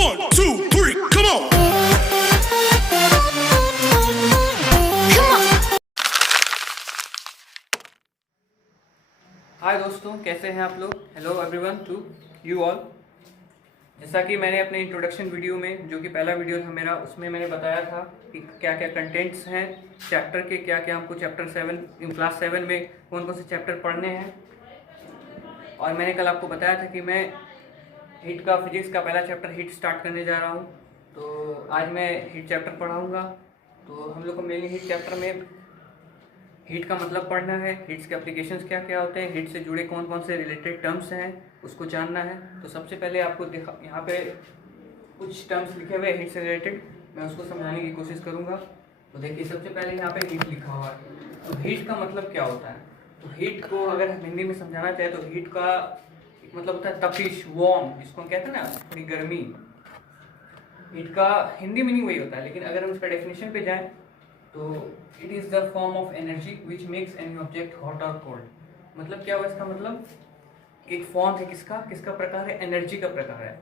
1, 2, 3, come on! हाय दोस्तों, कैसे हैं आप लोग। Hello everyone to you all. जैसा कि मैंने अपने इंट्रोडक्शन वीडियो में, जो कि पहला वीडियो था मेरा, उसमें मैंने बताया था कि क्या क्या कंटेंट्स हैं चैप्टर के, क्या क्या हमको चैप्टर 7 इन क्लास 7 में कौन कौन से चैप्टर पढ़ने हैं। और मैंने कल आपको बताया था कि मैं हीट का, फिजिक्स का पहला चैप्टर हीट स्टार्ट करने जा रहा हूँ। तो आज मैं हीट चैप्टर पढ़ाऊँगा। तो हम लोग को मेनली हीट चैप्टर में हीट का मतलब पढ़ना है, हीट्स के एप्लीकेशंस क्या क्या होते हैं, हीट से जुड़े कौन कौन से रिलेटेड टर्म्स हैं उसको जानना है। तो सबसे पहले आपको यहाँ पे कुछ टर्म्स लिखे हुए हैं हीट से रिलेटेड, मैं उसको समझाने की कोशिश करूँगा। तो देखिए, सबसे पहले यहाँ पे हीट लिखा हुआ है। तो हीट का मतलब क्या होता है, तो हीट को अगर हम हिंदी में समझाना चाहे तो हीट का एक मतलब होता है तपिश, वार्म, जिसको हम कहते हैं ना, थोड़ी गर्मी। हीट का हिंदी मीनिंग वही होता है, लेकिन अगर हम उसका डेफिनेशन पे जाएं तो it is the form of energy which makes any object hot और कोल्ड। मतलब क्या हुआ इसका मतलब, एक फॉर्म है किसका किसका प्रकार है, एनर्जी का प्रकार है।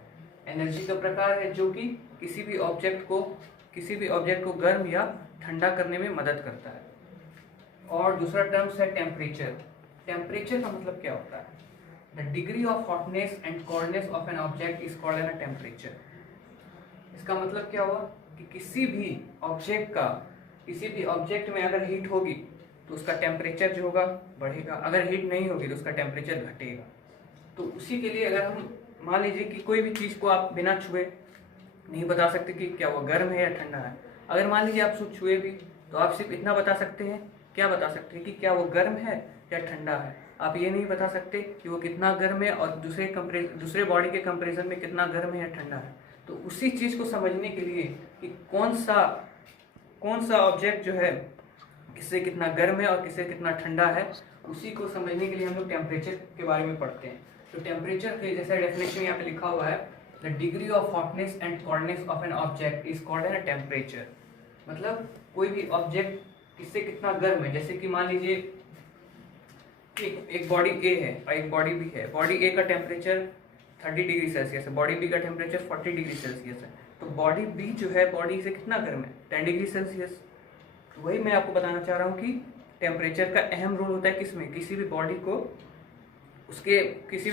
एनर्जी का प्रकार है जो कि किसी भी ऑब्जेक्ट को गर्म या ठंडा करने में मदद करता है। और दूसरा टर्म्स है टेम्परेचर। टेम्परेचर का मतलब क्या होता है, the degree of hotness and coldness of an object is called an temperature. इसका मतलब क्या हुआ कि किसी भी ऑब्जेक्ट में अगर हीट होगी तो उसका टेम्परेचर जो होगा बढ़ेगा, अगर हीट नहीं होगी तो उसका टेम्परेचर घटेगा। तो उसी के लिए अगर हम मान लीजिए कि कोई भी चीज़ को आप बिना छुए नहीं बता सकते कि क्या वो गर्म है या ठंडा है। अगर मान लीजिए आप उसको छुए भी तो आप सिर्फ इतना बता सकते हैं, क्या बता सकते हैं कि क्या वो गर्म है या ठंडा है। आप ये नहीं बता सकते कि वो कितना गर्म है और दूसरे बॉडी के कंपेरिजन में कितना गर्म है या ठंडा है। तो उसी चीज़ को समझने के लिए कि कौन सा ऑब्जेक्ट जो है किससे कितना गर्म है और किससे कितना ठंडा है, उसी को समझने के लिए हम लोग टेम्परेचर के बारे में पढ़ते हैं। तो टेम्परेचर के जैसा डेफिनेशन यहाँ पे लिखा हुआ है, the degree of hotness and coldness of an object is called an temperature. मतलब कोई भी ऑब्जेक्ट किससे कितना गर्म है। जैसे कि मान लीजिए एक बॉडी ए है और एक बॉडी बी है। बॉडी ए का टेम्परेचर 30 डिग्री सेल्सियस है, बॉडी बी का टेम्परेचर 40 डिग्री सेल्सियस है। तो बॉडी बी जो है बॉडी से कितना गर्म है, 10 डिग्री सेल्सियस। तो वही मैं आपको बताना चाह रहा हूँ कि टेम्परेचर का अहम रोल होता है किसमें, किसी भी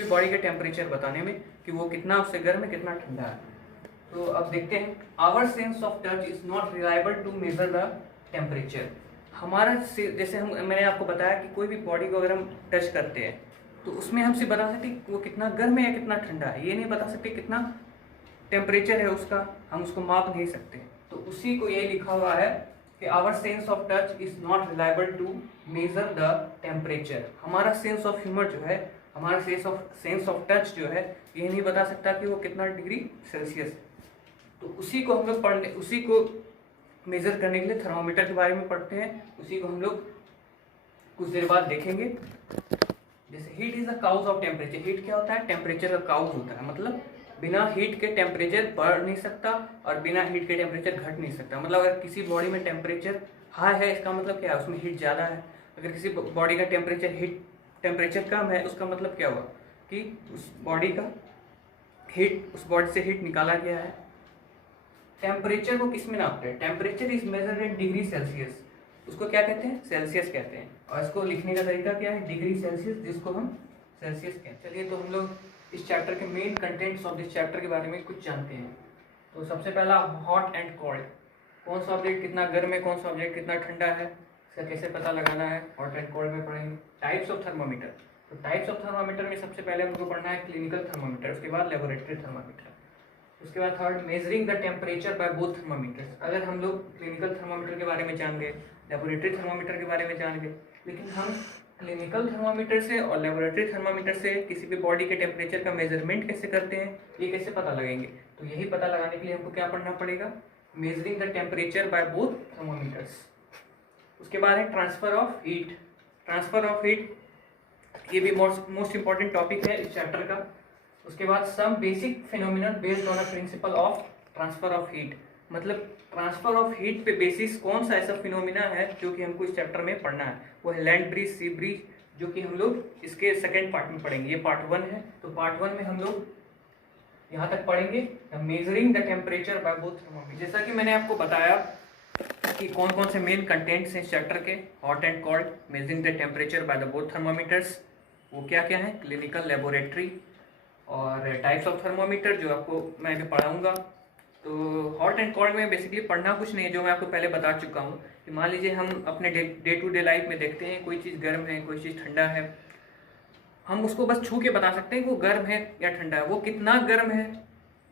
बॉडी के टेम्परेचर बताने में कि वो कितना उससे गर्म है कितना ठंडा है। तो अब देखते हैं, our sense of touch is not reliable to measure the temperature. जैसे मैंने आपको बताया कि कोई भी बॉडी को अगर हम टच करते हैं तो उसमें हम सिर्फ बता सकते वो कितना गर्म है या कितना ठंडा है, ये नहीं बता सकते कितना टेम्परेचर है उसका, हम उसको माप नहीं सकते। तो उसी को ये लिखा हुआ है कि our sense of touch is not reliable to measure the temperature. हमारा सेंस ऑफ ह्यूमर जो है, हमारा सेंस ऑफ टच जो है, ये नहीं बता सकता कि वो कितना डिग्री सेल्सियस है। तो उसी को मेजर करने के लिए थर्मामीटर के बारे में पढ़ते हैं। उसी को हम लोग कुछ देर बाद देखेंगे। जैसे heat is the cause of temperature. Heat क्या होता है, टेम्परेचर का काउज होता है। मतलब बिना हीट के टेम्परेचर बढ़ नहीं सकता और बिना हीट के टेम्परेचर घट नहीं सकता। मतलब अगर किसी बॉडी में टेम्परेचर हाई है, इसका मतलब क्या है, उसमें हीट ज़्यादा है। अगर किसी बॉडी का टेम्परेचर कम है, उसका मतलब क्या हुआ कि उस बॉडी से हीट निकाला गया है। टेम्परेचर को किस में नापते हैं, temperature is measured in degree Celsius. उसको क्या कहते हैं, सेल्सियस कहते हैं। और इसको लिखने का तरीका क्या है, डिग्री सेल्सियस, जिसको हम सेल्सियस कहते हैं। चलिए, तो हम लोग इस चैप्टर के main contents of this chapter के बारे में कुछ जानते हैं। तो सबसे पहला, हॉट एंड कोल्ड। कौन सा ऑब्जेक्ट कितना गर्म है, कौन सा ऑब्जेक्ट कितना ठंडा है, इसका कैसे पता लगाना है, हॉट एंड कोल्ड में पढ़ेंगे। Types of thermometer. तो टाइप्स ऑफ थर्मामीटर में सबसे पहले हमको पढ़ना है क्लिनिकल थर्मामीटर, उसके बाद लेबोरेटरी थर्मामीटर, उसके बाद third measuring the temperature by both thermometers. अगर हम लोग क्लिनिकल थर्मामीटर के बारे में जान गए, लेबोरेटरी थर्मामीटर के बारे में जान गए, लेकिन हम क्लिनिकल थर्मामीटर से और लेबोरेटरी थर्मामीटर से किसी भी बॉडी के टेम्परेचर का मेजरमेंट कैसे करते हैं, ये कैसे पता लगाएंगे। तो यही पता लगाने के लिए हमको क्या पढ़ना पड़ेगा, measuring the temperature by both thermometers. उसके बाद है transfer of heat. Transfer of heat, ये भी मोस्ट इंपॉर्टेंट टॉपिक है इस चैप्टर का। उसके बाद some basic phenomena based on a principle of transfer of heat. मतलब ट्रांसफर ऑफ हीट पे बेसिस कौन सा ऐसा फिनोमिना है जो कि हमको इस चैप्टर में पढ़ना है, वो है लैंड ब्रिज, सी ब्रिज, जो कि हम लोग इसके सेकेंड पार्ट में पढ़ेंगे। ये पार्ट 1 है। तो पार्ट 1 में हम लोग यहाँ तक पढ़ेंगे measuring the temperature by both thermometer. जैसा कि मैंने आपको बताया कि कौन कौन से मेन कंटेंट्स हैं इस चैप्टर के, hot and cold, measuring the temperature by the both thermometers, वो क्या क्या है, क्लिनिकल, लेबोरेटरी और टाइप्स ऑफ थर्मोमीटर जो आपको मैं अभी पढ़ाऊँगा। तो हॉट एंड कोल्ड में बेसिकली पढ़ना कुछ नहीं है, जो मैं आपको पहले बता चुका हूँ कि मान लीजिए हम अपने डे टू डे लाइफ में देखते हैं कोई चीज़ गर्म है, कोई चीज़ ठंडा है, हम उसको बस छू के बता सकते हैं कि वो गर्म है या ठंडा है। वो कितना गर्म है,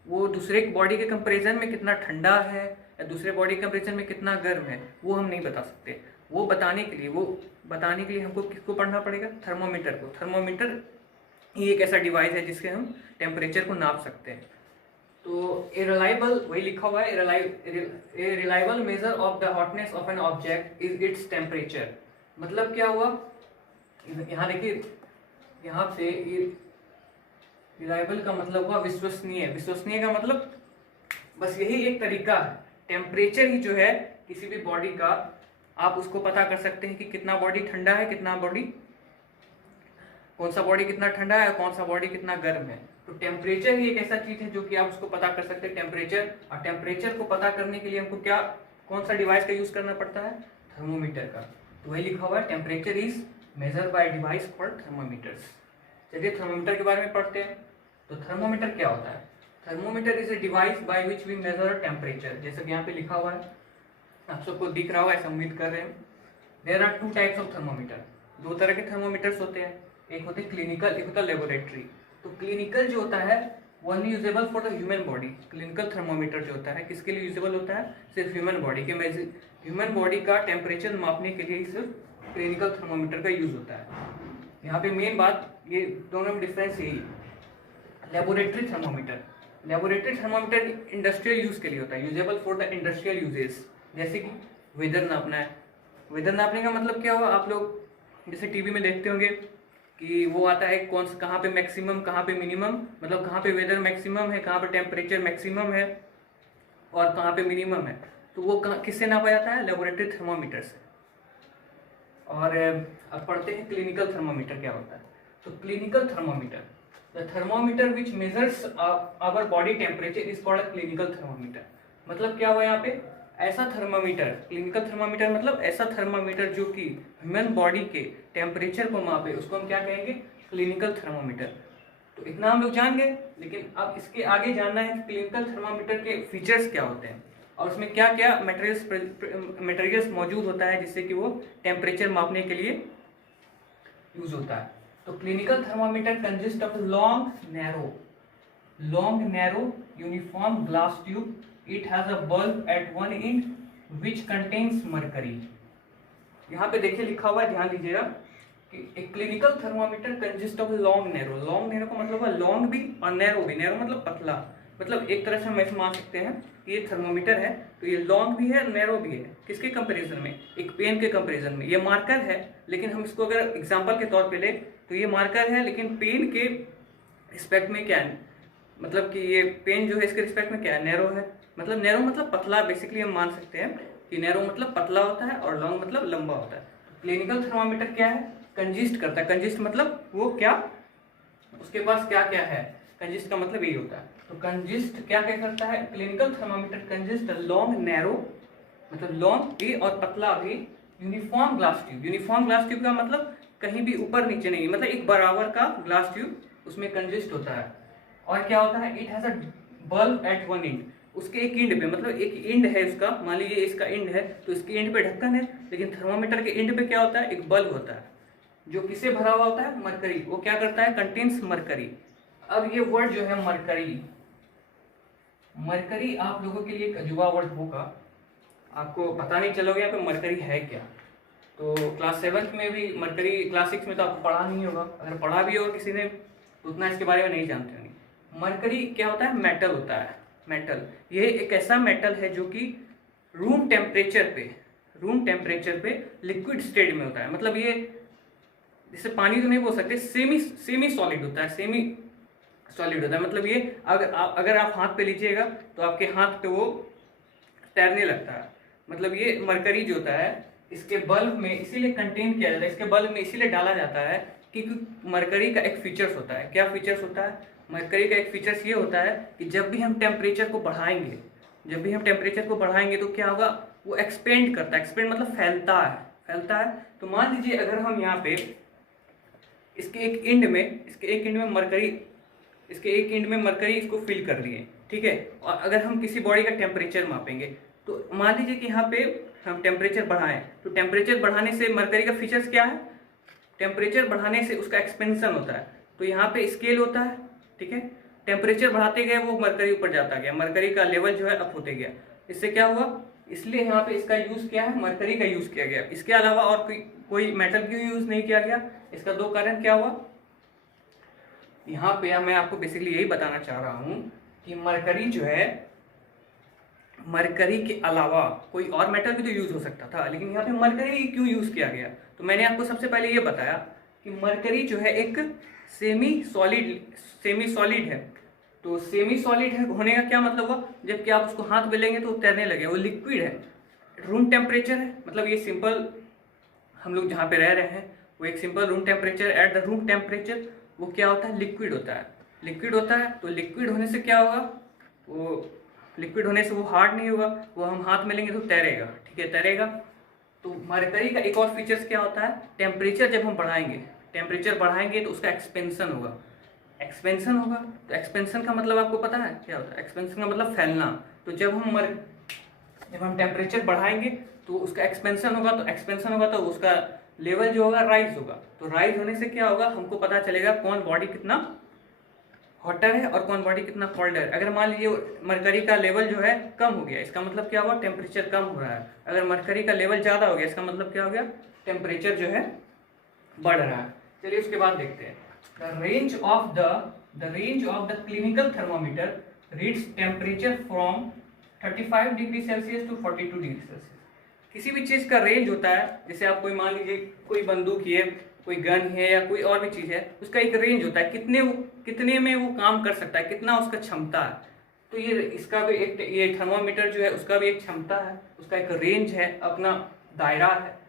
वो दूसरे बॉडी के कंपैरिजन में कितना ठंडा है या दूसरे बॉडी के कंपैरिजन में कितना गर्म है, वो हम नहीं बता सकते। वो बताने के लिए हमको किसको पढ़ना पड़ेगा, थर्मोमीटर को। थर्मोमीटर ही एक ऐसा डिवाइस है जिससे हम टेम्परेचर को नाप सकते हैं। तो ए रिलायबल, वही लिखा हुआ है, a reliable measure of the hotness of an object is its temperature. मतलब क्या हुआ, यहाँ देखिए, यहाँ पे रिलायबल का मतलब हुआ विश्वसनीय। विश्वसनीय का मतलब बस यही एक तरीका है, टेम्परेचर ही जो है किसी भी बॉडी का, आप उसको पता कर सकते हैं कि कितना बॉडी ठंडा है, कितना बॉडी, कौन सा बॉडी कितना ठंडा है, कौन सा बॉडी कितना गर्म है। तो टेम्परेचर ही एक ऐसा चीज है जो कि आप उसको पता कर सकते हैं, टेम्परेचर। और टेम्परेचर को पता करने के लिए हमको क्या, कौन सा डिवाइस का यूज करना पड़ता है, थर्मोमीटर का। तो वही लिखा हुआ है, temperature is measure by device called thermometers. चलिए थर्मोमीटर के बारे में पढ़ते हैं। तो थर्मोमीटर क्या होता है, thermometer is a device by which we measure temperature. जैसे कि यहाँ पे लिखा हुआ है, आप सबको दिख रहा होगा, ऐसा उम्मीद कर रहे हैं। There are two types of thermometer, दो तरह के थर्मोमीटर्स होते हैं, एक होते हैं क्लिनिकल, एक होता है लेबोरेटरी। तो क्लिनिकल जो होता है only usable for the human body. Clinical thermometer जो होता है किसके लिए यूजेबल होता है, सिर्फ ह्यूमन बॉडी के, ह्यूमन बॉडी का टेम्परेचर मापने के लिए सिर्फ क्लिनिकल थर्मोमीटर का यूज होता है। यहाँ पे मेन बात, ये दोनों में डिफरेंस यही है। Laboratory thermometer, laboratory thermometer industrial use के लिए होता है, usable for the industrial uses. जैसे कि वेदर नापना है, वेदर नापने का मतलब क्या हुआ, आप लोग जैसे टीवी में देखते होंगे कि वो आता है कौन सा, कहाँ पे मैक्सिमम, कहाँ पे मिनिमम, मतलब कहाँ पे वेदर मैक्सिमम है, कहाँ पे टेम्परेचर मैक्सिमम है और कहाँ पे मिनिमम है। तो वो किससे नापा जाता है, लेबोरेटरी थर्मोमीटर से। और अब पढ़ते हैं क्लिनिकल थर्मोमीटर क्या होता है। तो clinical thermometer, the thermometer which measures our body temperature is called a clinical thermometer. मतलब क्या हुआ यहाँ पे, ऐसा थर्मोमीटर, क्लिनिकल थर्मोमीटर मतलब ऐसा थर्मोमीटर जो कि ह्यूमन बॉडी के टेम्परेचर को मापे, उसको हम क्या कहेंगे, क्लिनिकल थर्मोमीटर। तो इतना हम लोग जान गए, लेकिन अब इसके आगे जानना है कि क्लिनिकल थर्मोमीटर के फीचर्स क्या होते हैं और उसमें क्या क्या मटेरियल्स मौजूद होता है जिससे कि वो टेम्परेचर मापने के लिए यूज होता है। तो clinical thermometer consist of long narrow uniform glass tube. It has a bulb at one end which contains mercury। यहाँ पे देखिए लिखा हुआ है, ध्यान दीजिएगा कि एक clinical thermometer consist of long narrow. Long narrow का मतलब है लॉन्ग भी और नैरो भी। नैरो मतलब पतला, मतलब एक तरह से हम ऐसे मान सकते हैं कि ये थर्मोमीटर है तो ये लॉन्ग भी है, नैरो भी है। किसके कंपैरिजन में, एक पेन के कंपैरिजन में। ये मार्कर है, लेकिन हम इसको अगर एग्जाम्पल के तौर पे ले तो ये मार्कर है, लेकिन पेन के रिस्पेक्ट में क्या है, मतलब कि ये पेन जो है इसके रिस्पेक्ट में क्या है, नैरो है। मतलब नैरो मतलब पतला, बेसिकली हम मान सकते हैं कि नैरो मतलब पतला होता है और लॉन्ग मतलब लंबा होता है। क्लिनिकल थर्मोमीटर क्या है, कंजिस्ट करता है। कंजिस्ट मतलब वो क्या, उसके पास क्या क्या है, कंजिस्ट का मतलब यही होता है। तो कंजिस्ट क्या क्या करता है, clinical thermometer consist long narrow, मतलब लॉन्ग भी और पतला भी, uniform glass tube. Uniform glass tube का मतलब कहीं भी ऊपर नीचे नहीं, मतलब एक बराबर का ग्लास ट्यूब उसमें कंजिस्ट होता है। और क्या होता है, it has a bulb at one end. उसके एक एंड पे, मतलब एक एंड है उसका, मान लीजिए इसका एंड है तो इसके एंड पे ढक्कन है, लेकिन थर्मोमीटर के एंड पे क्या होता है, एक बल्ब होता है जो किससे भरा हुआ होता है, मरकरी। वो क्या करता है, कंटेन्स मरकरी। अब ये वर्ड जो है मरकरी, मरकरी आप लोगों के लिए एक अजूबा वर्ड होगा, आपको पता नहीं चलोगे यहाँ पे मरकरी है क्या। तो क्लास 7 में भी मरकरी, क्लास 6 में तो आपको पढ़ा नहीं होगा, अगर पढ़ा भी होगा किसी ने तो उतना इसके बारे में नहीं जानते होंगे। मरकरी क्या होता है, मेटल होता है। मेटल, ये एक ऐसा मेटल है जो कि रूम टेम्परेचर पे लिक्विड स्टेट में होता है। मतलब ये जैसे पानी तो नहीं बोल सकते, सेमी सॉलिड होता है, सेमी सॉलिड होता है। मतलब ये अगर आप हाथ पे लीजिएगा तो आपके हाथ पे वो तैरने लगता है। मतलब ये मरकरी जो होता है इसके बल्ब में इसीलिए कंटेन किया जाता है, इसके बल्ब में इसीलिए डाला जाता है क्योंकि मरकरी का एक फीचर्स होता है। क्या फीचर्स होता है, मरकरी का एक फीचर्स ये होता है कि जब भी हम टेम्परेचर को बढ़ाएंगे तो क्या होगा, वो एक्सपेंड करता है। एक्सपेंड मतलब फैलता है। तो मान लीजिए अगर हम यहाँ पे इसके एक एंड में मरकरी इसको फिल कर दिए, ठीक है। और अगर हम किसी बॉडी का टेम्परेचर मापेंगे तो मान लीजिए कि यहाँ पे हम टेम्परेचर बढ़ाएं, तो टेम्परेचर बढ़ाने से मरकरी का फीचर्स क्या है, टेम्परेचर बढ़ाने से उसका एक्सपेंशन होता है। तो यहाँ पे स्केल होता है, ठीक है। टेम्परेचर बढ़ाते गए वो मरकरी ऊपर जाता गया, मरकरी का लेवल जो है अप होते गया। इससे क्या हुआ, इसलिए यहाँ पे इसका यूज क्या है, मरकरी का यूज किया गया। इसके अलावा और कोई मेटल क्यों यूज नहीं किया गया, इसका दो कारण क्या हुआ। यहाँ पे मैं आपको बेसिकली यही बताना चाह रहा हूँ कि मरकरी जो है, मरकरी के अलावा कोई और मेटल भी तो यूज हो सकता था, लेकिन यहाँ पे मरकरी क्यों यूज किया गया। तो मैंने आपको सबसे पहले ये बताया कि मरकरी जो है एक सेमी सॉलिड है। तो सेमी सॉलिड है होने का क्या मतलब हुआ, जबकि आप उसको हाथ में लेंगे तो तैरने लगे। वो लिक्विड है, रूम टेम्परेचर है, मतलब ये सिंपल हम लोग जहाँ पे रह रहे हैं वो एक simple room temperature. At the room temperature वो क्या होता है, लिक्विड होता है। तो लिक्विड होने से क्या होगा, वो लिक्विड होने से वो हार्ड नहीं होगा, वो हम हाथ में लेंगे तो तैरेगा, ठीक है, तैरेगा। तो मरकरी का एक और फीचर्स क्या होता है, टेम्परेचर जब हम बढ़ाएंगे तो उसका एक्सपेंशन होगा। तो एक्सपेंशन का मतलब आपको पता है क्या होता है, एक्सपेंशन का मतलब फैलना। तो जब हम टेम्परेचर बढ़ाएंगे तो उसका एक्सपेंशन होगा, तो उसका लेवल जो होगा राइज होगा। तो राइज होने से क्या होगा, हमको पता चलेगा कौन बॉडी कितना हॉटर है और कौन बॉडी कितना कोल्ड है। अगर मान लीजिए मरकरी का लेवल जो है कम हो गया, इसका मतलब क्या हुआ, टेम्परेचर कम हो रहा है। अगर मरकरी का लेवल ज़्यादा हो गया, इसका मतलब क्या हो गया, टेम्परेचर जो है बढ़ रहा है। चलिए उसके बाद देखते हैं। The range of the clinical thermometer reads temperature from 35 degree Celsius to 42 degree Celsius. किसी भी चीज़ का रेंज होता है, जैसे आप कोई मान लीजिए कोई बंदूक है, कोई गन है या कोई और भी चीज़ है, उसका एक रेंज होता है, कितने में वो काम कर सकता है, कितना उसका क्षमता है। तो ये इसका भी एक, ये थर्मामीटर जो है उसका भी एक क्षमता है, उसका एक रेंज है, अपना दायरा है।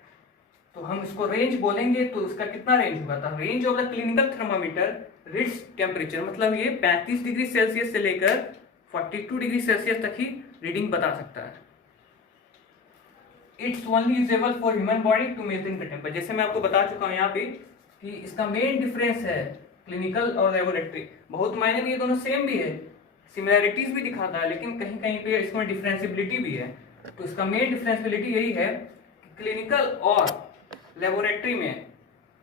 तो हम इसको रेंज बोलेंगे तो उसका कितना रेंज होगा, था range of the clinical thermometer reads temperature, मतलब ये 35 डिग्री सेल्सियस से लेकर 42 डिग्री सेल्सियस तक ही रीडिंग बता सकता है। It's only usable for human body to measuring the temperature. जैसे मैं आपको बता चुका हूँ यहाँ पे कि इसका मेन डिफरेंस है क्लिनिकल और लेबोरेटरी। बहुत मायने में ये दोनों सेम भी है, सिमिलैरिटीज भी दिखाता है, लेकिन कहीं कहीं पे इसमें डिफरेंशियबिलिटी भी है। तो इसका मेन डिफरेंशियबिलिटी यही है कि क्लिनिकल और लेबोरेटरी में,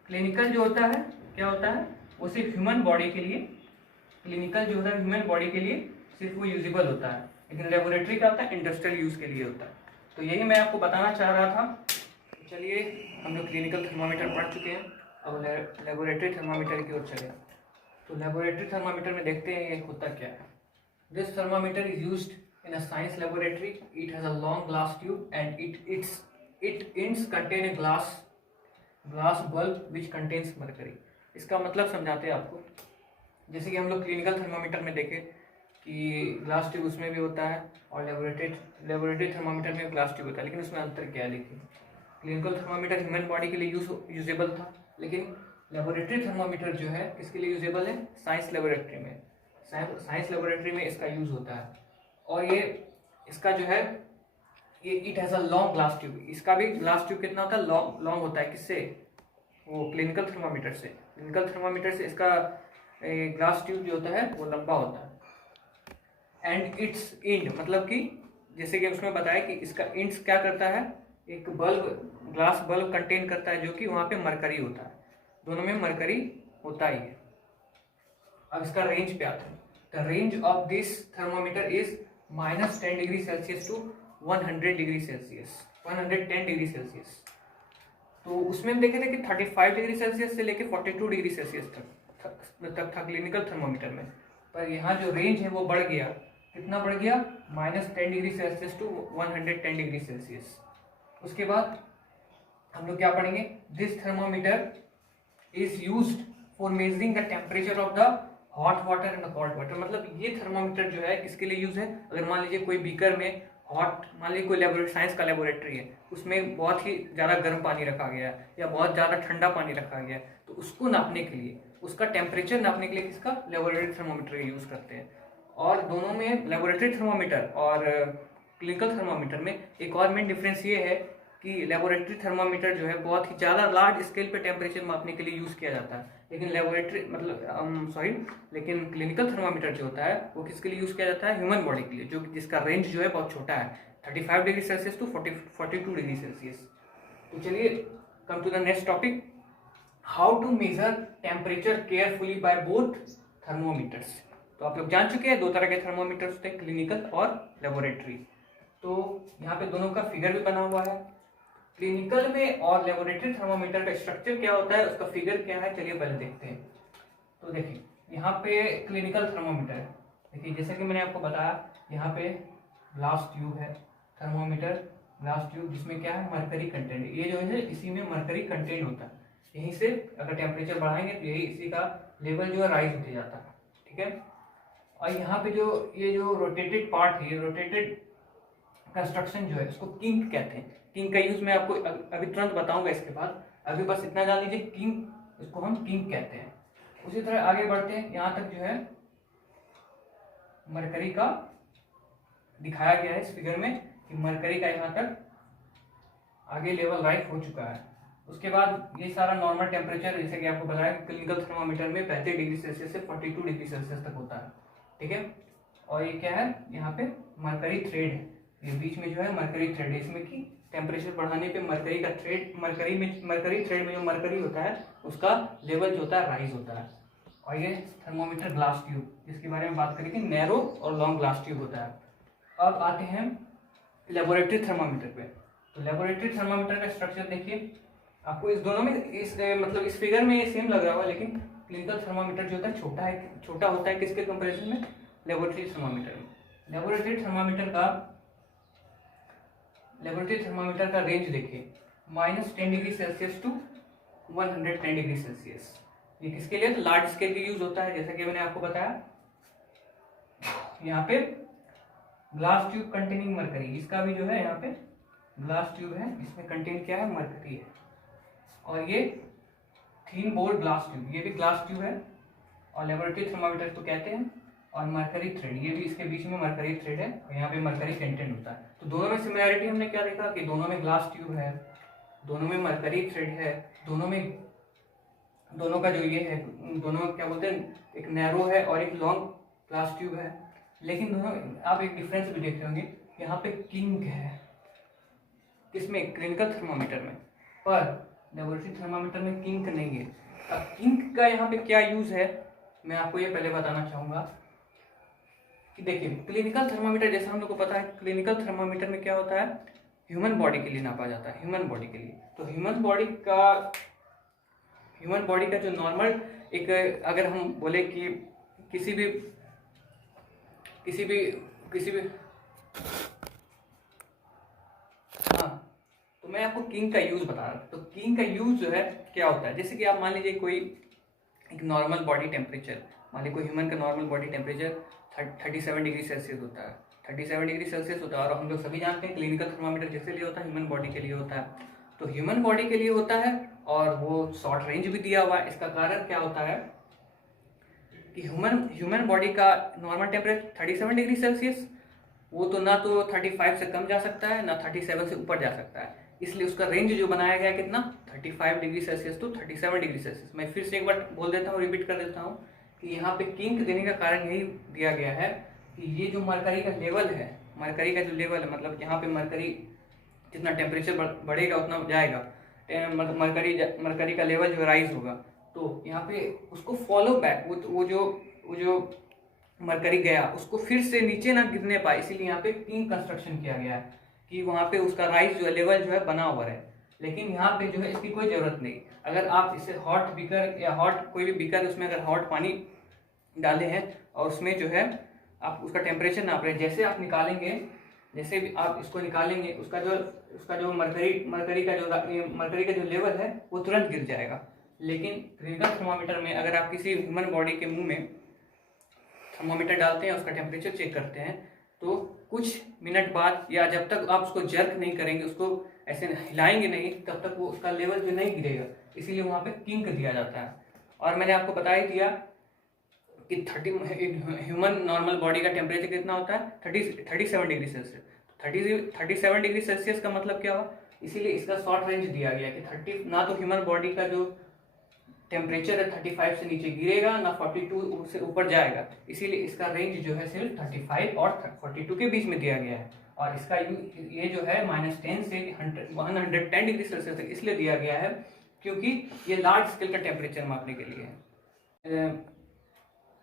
क्लिनिकल जो होता है क्या होता है, वो सिर्फ ह्यूमन बॉडी के लिए, क्लिनिकल जो होता है ह्यूमन बॉडी के लिए सिर्फ वो यूजेबल होता है, लेकिन लेबोरेटरी का होता है इंडस्ट्रियल यूज के लिए होता है। तो यही मैं आपको बताना चाह रहा था। चलिए हम लोग क्लिनिकल थर्मामीटर पढ़ चुके हैं, अब लेबोरेटरी थर्मामीटर की ओर चले। तो लेबोरेटरी थर्मामीटर में देखते हैं ये होता क्या है। This thermometer is used in a science laboratory. It has a long glass tube and it ends contain a glass bulb which contains mercury। इसका मतलब समझाते हैं आपको। जैसे कि हम लोग क्लिनिकल थर्मामीटर में देखें कि ग्लास ट्यूब उसमें भी होता है और लेबोरेटरी थर्मामीटर में ग्लास ट्यूब होता है, लेकिन उसमें अंतर क्या है। देखिए क्लिनिकल थर्मामीटर ह्यूमन बॉडी के लिए यूजेबल था, लेकिन लेबोरेटरी थर्मामीटर जो है किसके लिए यूजेबल है, साइंस लेबोरेटरी में। साइंस लेबोरेटरी में इसका यूज होता है। और ये इसका जो है ये it has a long glass tube. इसका भी ग्लास ट्यूब कितना होता है, लॉन्ग होता है। किससे, वो क्लिनिकल थर्मामीटर से। क्लिनिकल थर्मामीटर से इसका ग्लास ट्यूब जो होता है वो लंबा होता है। एंड इट्स इंड, मतलब कि जैसे कि उसमें बताया कि इसका इंड्स क्या करता है, एक बल्ब, ग्लास बल्ब कंटेन करता है, जो कि वहाँ पे मरकरी होता है। दोनों में मरकरी होता ही है। अब इसका रेंज पे आते हैं। The range of this thermometer is -10 degree Celsius to 100 degree Celsius, 110 degree Celsius. तो उसमें हम देखे थे कि 35 डिग्री सेल्सियस से लेकर 42 डिग्री सेल्सियस तक था क्लिनिकल थर्मामीटर में। पर यहाँ जो रेंज है वो बढ़ गया, कितना बढ़ गया, -10 degree Celsius to 110 degree Celsius. उसके बाद हम लोग क्या पढ़ेंगे, this thermometer is used for measuring the temperature of the hot water and the cold water. मतलब ये थर्मामीटर जो है किसके लिए यूज है, अगर मान लीजिए कोई बीकर में हॉट, मान लीजिए कोई लेबोरेटरी, साइंस का लेबोरेटरी है, उसमें बहुत ही ज़्यादा गर्म पानी रखा गया है या बहुत ज़्यादा ठंडा पानी रखा गया है, तो उसको नापने के लिए उसका टेम्परेचर नापने के लिए किसका लेबोरेटरी थर्मोमीटर यूज़ करते हैं। और दोनों में लेबोरेटरी थर्मोमीटर और क्लिनिकल थर्मोमीटर में एक और मेन डिफरेंस ये है कि लेबोरेटरी थर्मोमीटर जो है बहुत ही ज़्यादा लार्ज स्केल पे टेम्परेचर मापने के लिए यूज़ किया जाता है, लेकिन क्लिनिकल थर्मोमीटर जो होता है वो किसके लिए यूज़ किया जाता है, ह्यूमन बॉडी के लिए, जो जिसका रेंज जो है बहुत छोटा है, 35 degree Celsius to 42 degree Celsius. तो चलिए come to the next topic, how to measure temperature carefully by both thermometers. तो आप लोग जान चुके हैं 2 तरह के थर्मोमीटर्स होते हैं, क्लिनिकल और लेबोरेटरी। तो यहाँ पे दोनों का फिगर भी बना हुआ है। क्लिनिकल में और लेबोरेटरी थर्मोमीटर का स्ट्रक्चर क्या होता है, उसका फिगर क्या है, चलिए पहले देखते हैं। तो देखिए यहाँ पे क्लिनिकल थर्मोमीटर है, देखिए जैसे कि मैंने आपको बताया, यहाँ पे ग्लास ट्यूब है, थर्मोमीटर ग्लास ट्यूब, जिसमें क्या है, मरकरी कंटेंट, ये जो है इसी में मरकरी कंटेंट होता है। यहीं से अगर टेम्परेचर बढ़ाएंगे तो यही इसी का लेवल जो है राइज होते जाता है, ठीक है। और यहाँ पे जो ये जो रोटेटेड पार्ट है, रोटेटेड कंस्ट्रक्शन जो है, इसको किंक कहते हैं। किंक का यूज मैं आपको अभी तुरंत बताऊंगा इसके बाद, अभी बस इतना जान लीजिए, किंक, इसको हम किंक कहते हैं। उसी तरह आगे बढ़ते हैं, यहाँ तक जो है मरकरी का दिखाया गया है इस फिगर में कि मरकरी का यहाँ तक आगे लेवल राइज हो चुका है। उसके बाद ये सारा नॉर्मल टेम्परेचर, जैसे कि आपको बताया कि क्लिनिकल थर्मोमीटर में 35 डिग्री सेल्सियस से 42 डिग्री सेल्सियस तक होता है, ठीक है। और ये क्या है, यहाँ पे मरकरी थ्रेड है, ये बीच में जो है मरकरी थ्रेड है, इसमें कि टेम्परेचर बढ़ाने पे मरकरी का थ्रेड, मरकरी थ्रेड में जो मरकरी होता है उसका लेवल जो होता है राइज होता है। और ये थर्मोमीटर ग्लास ट्यूब, जिसके बारे में बात करें कि नैरो और लॉन्ग ग्लास ट्यूब होता है। अब आते हैं लेबोरेटरी थर्मोमीटर पे। तो लेबोरेटरी थर्मोमीटर का स्ट्रक्चर देखिए, आपको इस दोनों में इस फिगर में ये सेम लग रहा होगा, लेकिन क्लिनिकल थर्मोमीटर जो होता है छोटा होता है किसके कंपैरिजन में, लेबोरेटरी थर्मोमीटर में। लेबोरेटरी थर्मोमीटर का रेंज देखिए, -10 degree Celsius to 110 degree Celsius. ये किसके लिए, तो लार्ज स्केल के यूज होता है, जैसा कि मैंने आपको बताया। यहाँ पे ग्लास ट्यूब कंटेनिंग मरकरी, इसका भी जो है यहाँ पे ग्लास ट्यूब है, इसमें कंटेन क्या है, मरकरी है। और ये थीन बोर्ड ग्लास ट्यूब, ये भी ग्लास ट्यूब है, और लेबोरेटरी थर्मोमीटर तो कहते हैं। और मरकरी थ्रेड, ये भी इसके बीच में मरकरी थ्रेड है, और यहाँ पे मरकरी कंटेंट होता है। तो दोनों में सिमिलैरिटी हमने क्या देखा कि दोनों में ग्लास ट्यूब है, दोनों में मरकरी थ्रेड है, दोनों का जो ये है, दोनों क्या बोलते हैं, एक नैरो है और एक लॉन्ग ग्लास ट्यूब है। लेकिन दोनों आप एक डिफरेंस भी देख रहे होंगे, यहाँ पे किंक है, किसमें, क्लिनिकल थर्मोमीटर में, पर लेबोरेटरी थर्मोमीटर में किंक नहीं है। अब किंक का यहाँ पे क्या यूज है, मैं आपको ये पहले बताना चाहूंगा कि देखिए क्लिनिकल थर्मोमीटर, जैसा हम लोग को पता है, क्लिनिकल थर्मोमीटर में क्या होता है, ह्यूमन बॉडी के लिए नापा जाता है, ह्यूमन बॉडी के लिए। तो ह्यूमन बॉडी का जो नॉर्मल एक, अगर हम बोले कि किसी भी हाँ, तो मैं आपको किंग का यूज बता रहा हूँ। तो किंग का यूज जो है क्या होता है, जैसे कि आप मान लीजिए कोई एक नॉर्मल बॉडी टेम्परेचर, मान लीजिए कोई ह्यूमन का normal body temperature 37 degree Celsius होता है, 37 डिग्री सेल्सियस होता है। और हम लोग सभी जानते हैं क्लिनिकल थर्मोमीटर जिसके लिए होता है, ह्यूमन बॉडी के लिए होता है। तो ह्यूमन बॉडी के लिए होता है, और वो शॉर्ट रेंज भी दिया हुआ है। इसका कारण क्या होता है कि ह्यूमन बॉडी का नॉर्मल टेम्परेचर 37 डिग्री सेल्सियस, वो तो ना तो 35 से कम जा सकता है, ना 37 से ऊपर जा सकता है। इसलिए उसका रेंज जो बनाया गया कितना, 35 degree Celsius to 37 degree Celsius. मैं फिर से एक बार बोल देता हूँ, रिपीट कर देता हूँ कि यहाँ पे किंक देने का कारण यही दिया गया है कि ये जो मरकरी का लेवल है, मरकरी का जो लेवल है, मतलब यहाँ पे मरकरी जितना टेम्परेचर बढ़ेगा उतना जाएगा, मरकरी का लेवल जो राइज होगा, तो यहाँ पे उसको फॉलो बैक, वो जो मरकरी गया उसको फिर से नीचे ना गिरने पाए, इसीलिए यहाँ पे किंक कंस्ट्रक्शन किया गया है कि वहाँ पे उसका राइज जो है, लेवल जो है बना हुआ है। लेकिन यहाँ पे जो है इसकी कोई ज़रूरत नहीं। अगर आप इसे हॉट बीकर या हॉट कोई भी बीकर, उसमें अगर हॉट पानी डाले हैं और उसमें जो है आप उसका टेम्परेचर नाप रहे हैं, जैसे आप निकालेंगे, जैसे भी आप इसको निकालेंगे, उसका जो मरकरी का जो लेवल है वो तुरंत गिर जाएगा। लेकिन क्लिनिकल थर्मोमीटर में अगर आप किसी ह्यूमन बॉडी के मुंह में थर्मोमीटर डालते हैं, उसका टेम्परेचर चेक करते हैं, तो कुछ मिनट बाद या जब तक आप उसको जर्क नहीं करेंगे, उसको ऐसे हिलाएंगे नहीं, तब तक वो उसका लेवल जो नहीं गिरेगा, इसीलिए वहाँ पे किंक दिया जाता है। और मैंने आपको बता ही दिया कि 30 ह्यूमन नॉर्मल बॉडी का टेम्परेचर कितना होता है 37 डिग्री सेल्सियस। 37 डिग्री सेल्सियस का मतलब क्या हुआ, इसीलिए इसका शॉर्ट रेंज दिया गया कि 30, ना तो ह्यूमन बॉडी का जो टेम्परेचर है 35 से नीचे गिरेगा, ना 42 से ऊपर जाएगा, इसीलिए इसका रेंज जो है सिर्फ 35 और 42 के बीच में दिया गया है। और इसका ये जो है -10 से 110 डिग्री सेल्सियस तक इसलिए दिया गया है क्योंकि ये लार्ज स्केल का टेम्परेचर मापने के लिए है।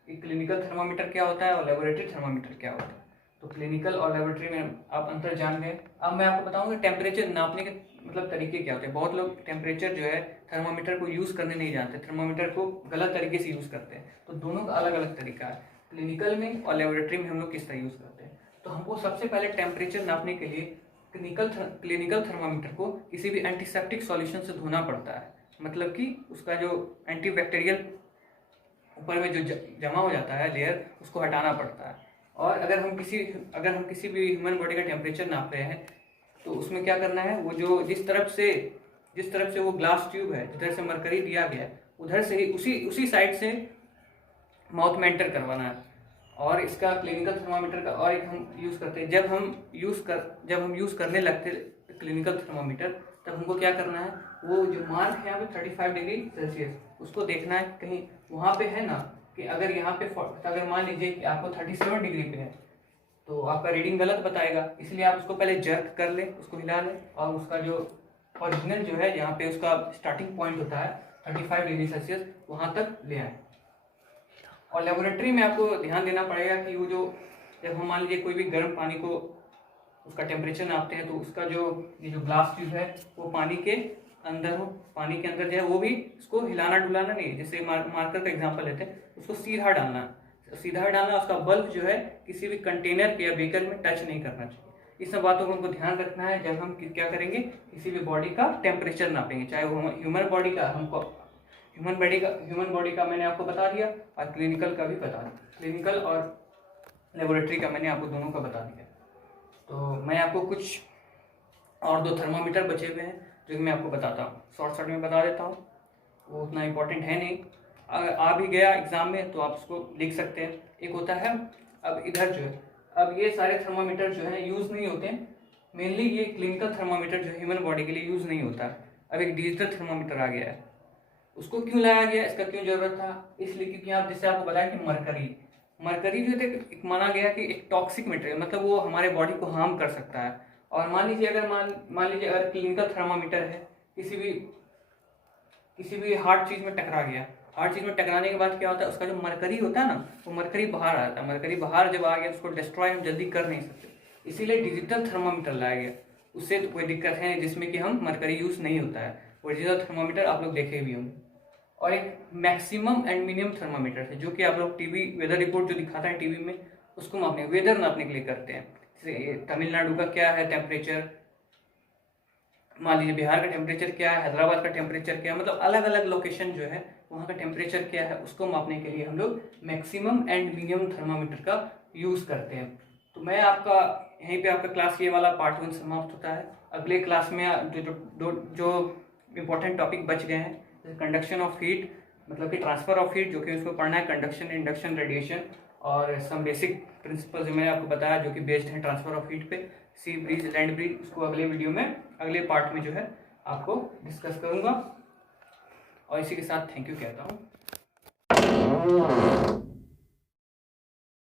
क्लिनिकल थर्मामीटर क्या होता है और लेबोरेटरी थर्मामीटर क्या होता है, तो क्लिनिकल और लेबोरेटरी में आप अंतर जान गए। अब मैं आपको बताऊंगा टेम्परेचर नापने के मतलब तरीके क्या होते हैं। बहुत लोग टेम्परेचर जो है थर्मामीटर को यूज़ करने नहीं जानते, थर्मामीटर को गलत तरीके से यूज़ करते हैं। तो दोनों का अलग अलग तरीका है, क्लिनिकल में और लेबोरेटरी में हम लोग किस तरह यूज़ करते हैं। तो हमको सबसे पहले टेम्परेचर नापने के लिए क्लिनिकल थर्मामीटर को किसी भी एंटीसेप्टिक सॉल्यूशन से धोना पड़ता है, मतलब कि उसका जो एंटीबैक्टीरियल ऊपर में जो जमा हो जाता है लेयर, उसको हटाना पड़ता है। और अगर हम किसी भी ह्यूमन बॉडी का टेम्परेचर नाप रहे हैं तो उसमें क्या करना है, वो जो जिस तरफ से वो ग्लास ट्यूब है, जिधर से मरकरी दिया गया है, उधर से ही उसी साइड से माउथ में एंटर करवाना है। और इसका क्लिनिकल थर्मामीटर का और एक हम यूज़ करते हैं, जब हम यूज़ करने लगते क्लिनिकल थर्मामीटर, तब हमको क्या करना है, वो जो मार्क है यहाँ पे 35 डिग्री सेल्सियस, उसको देखना है कहीं वहाँ पे है ना, कि अगर यहाँ पे अगर मान लीजिए कि आपको 37 डिग्री पे है तो आपका रीडिंग गलत बताएगा। इसलिए आप उसको पहले जर्क कर लें, उसको हिला लें, और उसका जो ओरिजिनल जो है जहाँ पे उसका स्टार्टिंग पॉइंट होता है 35 डिग्री सेल्सियस, वहाँ तक ले आए। और लेबोरेटरी में आपको ध्यान देना पड़ेगा कि वो जो जब हम मान लीजिए कोई भी गर्म पानी को उसका टेम्परेचर नापते हैं, तो उसका ये जो ग्लास ट्यूब है वो पानी के अंदर हो, पानी के अंदर जो है वो भी उसको हिलाना डुलाना नहीं। जैसे मार्कर का एग्जांपल लेते हैं, उसको सीधा डालना, उसका बल्ब जो है किसी भी कंटेनर पे या बेकर में टच नहीं करना चाहिए। इस सब बातों को हमको ध्यान रखना है जब हम क्या करेंगे, किसी भी बॉडी का टेम्परेचर नापेंगे, चाहे वो ह्यूमन बॉडी का मैंने आपको बता दिया और क्लिनिकल का भी बता दिया, क्लिनिकल और लेबोरेटरी का मैंने आपको दोनों का बता दिया। तो मैं आपको कुछ और 2 थर्मामीटर बचे हुए हैं जो कि मैं आपको बताता हूँ, शॉर्ट में बता देता हूँ, वो उतना इम्पोर्टेंट है नहीं। अगर आ भी गया एग्जाम में तो आप उसको लिख सकते हैं। एक होता है, अब इधर जो है, अब ये सारे थर्मामीटर जो है यूज़ नहीं होते हैं, मेनली ये क्लिनिकल थर्मामीटर जो ह्यूमन बॉडी के लिए यूज़ नहीं होता है। अब एक डिजिटल थर्मामीटर आ गया है, उसको क्यों लाया गया, इसका क्यों जरूरत था, इसलिए क्योंकि आप जैसे आपको बताया कि मरकरी जो है माना गया कि एक टॉक्सिक मटेरियल, मतलब वो हमारे बॉडी को हार्म कर सकता है। और मान लीजिए अगर क्लिनिकल थर्मामीटर है किसी भी हार्ड चीज़ में टकरा गया, हार्ड चीज़ में टकराने के बाद क्या होता है, उसका जो मरकरी होता है ना, वो मरकरी बाहर आ जाता है। मरकरी बाहर जब आ गया उसको डिस्ट्रॉय हम जल्दी कर नहीं सकते, इसीलिए डिजिटल थर्मामीटर लाया गया। उससे तो कोई दिक्कत है नहीं, जिसमें कि हम मरकरी यूज़ नहीं होता है। ओरिजिनल थर्मामीटर आप लोग देखे भी होंगे। और एक मैक्सिमम एंड मिनिमम थर्मामीटर है, जो कि आप लोग टीवी वेदर रिपोर्ट जो दिखाता है टीवी में, उसको नापने वेदर नापने के लिए करते हैं। जैसे तमिलनाडु का क्या है टेम्परेचर, मान लीजिए बिहार का टेम्परेचर क्या है, हैदराबाद का टेम्परेचर क्या है, मतलब अलग अलग लोकेशन जो है वहाँ का टेम्परेचर क्या है, उसको मापने के लिए हम लोग मैक्सिमम एंड मिनिमम थर्मामीटर का यूज़ करते हैं। तो मैं आपका यहीं पे आपका क्लास ये वाला पार्ट 1 समाप्त होता है। अगले क्लास में जो इम्पोर्टेंट टॉपिक बच गए हैं, जैसे कंडक्शन ऑफ हीट, मतलब कि ट्रांसफर ऑफ हीट, जो कि उसको पढ़ना है, कंडक्शन, इंडक्शन, रेडिएशन, और सम बेसिक प्रिंसिपल जो मैंने आपको बताया जो कि बेस्ड है ट्रांसफर ऑफ हीट पे, सी ब्रीज, लैंड ब्रीज, उसको अगले पार्ट में जो है आपको डिस्कस करूँगा। और इसी के साथ थैंक यू कहता हूँ।